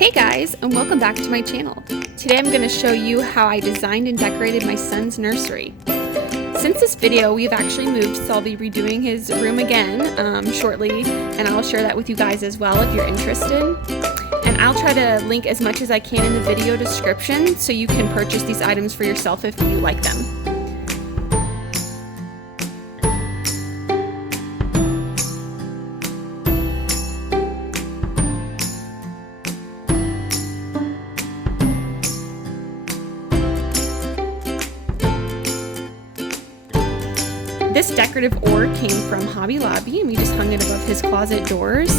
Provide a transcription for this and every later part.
Hey guys, and welcome back to my channel. Today I'm going to show you how I designed and decorated my son's nursery. Since this video, we've actually moved, so I'll be redoing his room again shortly, and I'll share that with you guys as well if you're interested. And I'll try to link as much as I can in the video description so you can purchase these items for yourself if you like them. This decorative orb came from Hobby Lobby, and we just hung it above his closet doors.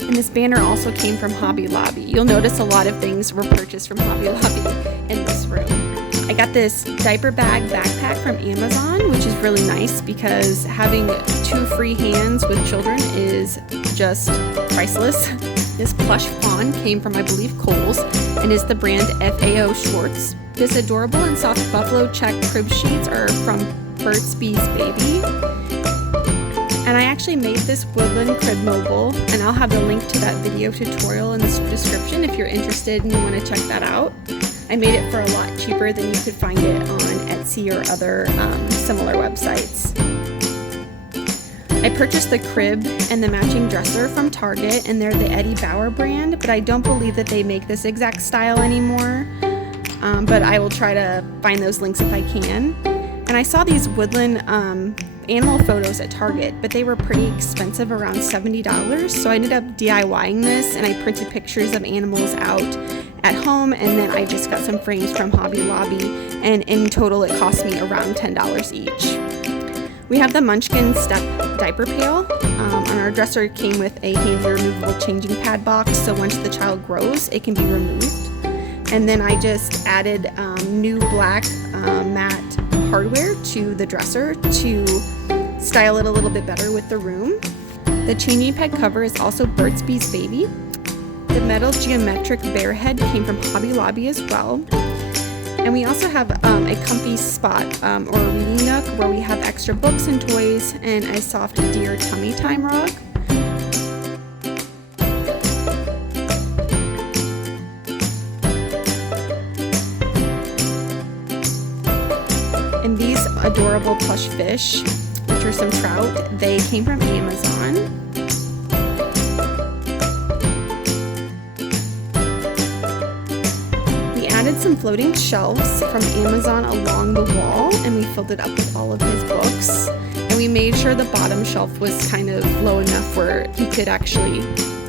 And this banner also came from Hobby Lobby. You'll notice a lot of things were purchased from Hobby Lobby in this room. I got this diaper bag backpack from Amazon, which is really nice because having 2 free hands with children is just priceless. This plush fawn came from, I believe, Kohl's, and is the brand FAO Schwartz. This adorable and soft buffalo check crib sheets are from Burt's Bees Baby. And I actually made this Woodland crib mobile, and I'll have the link to that video tutorial in the description if you're interested and you want to check that out. I made it for a lot cheaper than you could find it on Etsy or other similar websites. I purchased the crib and the matching dresser from Target, and they're the Eddie Bauer brand, but I don't believe that they make this exact style anymore. But I will try to find those links if I can. And I saw these Woodland animal photos at Target, but they were pretty expensive, around $70. So I ended up DIYing this, and I printed pictures of animals out at home, and then I just got some frames from Hobby Lobby, and in total it cost me around $10 each. We have the Munchkin Step diaper pail. On our dresser came with a handy removable changing pad box, so once the child grows, it can be removed. And then I just added new black matte hardware to the dresser to style it a little bit better with the room. The changing pad cover is also Burt's Bees Baby. The metal geometric bear head came from Hobby Lobby as well. And we also have a comfy spot or a reading nook where we have extra books and toys and a soft deer tummy time rug. And these adorable plush fish, which are some trout, they came from Amazon. We added some floating shelves from Amazon along the wall, and we filled it up with all of his books. And we made sure the bottom shelf was kind of low enough where he could actually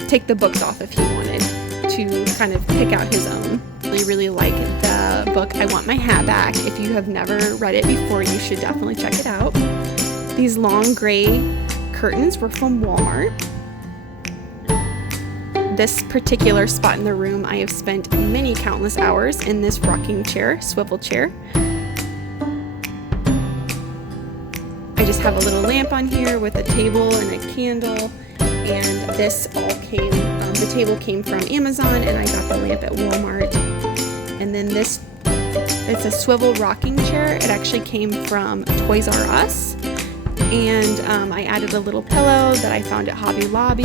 take the books off if he wanted to kind of pick out his own. I really like the book I Want My Hat Back. If you have never read it before, you should definitely check it out. These long gray curtains were from Walmart. This particular spot in the room, I have spent many countless hours in this rocking chair, swivel chair. I just have a little lamp on here with a table and a candle, and this all came, the table came from Amazon, and I got the lamp at Walmart. And then this, it's a swivel rocking chair. It actually came from Toys R Us. And I added a little pillow that I found at Hobby Lobby.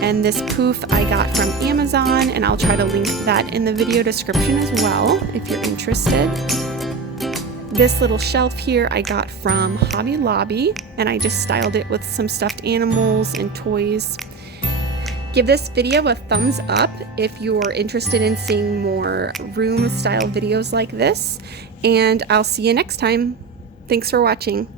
And this poof I got from Amazon, and I'll try to link that in the video description as well if you're interested. This little shelf here I got from Hobby Lobby, and I just styled it with some stuffed animals and toys. Give this video a thumbs up if you're interested in seeing more room style videos like this, and I'll see you next time. Thanks for watching.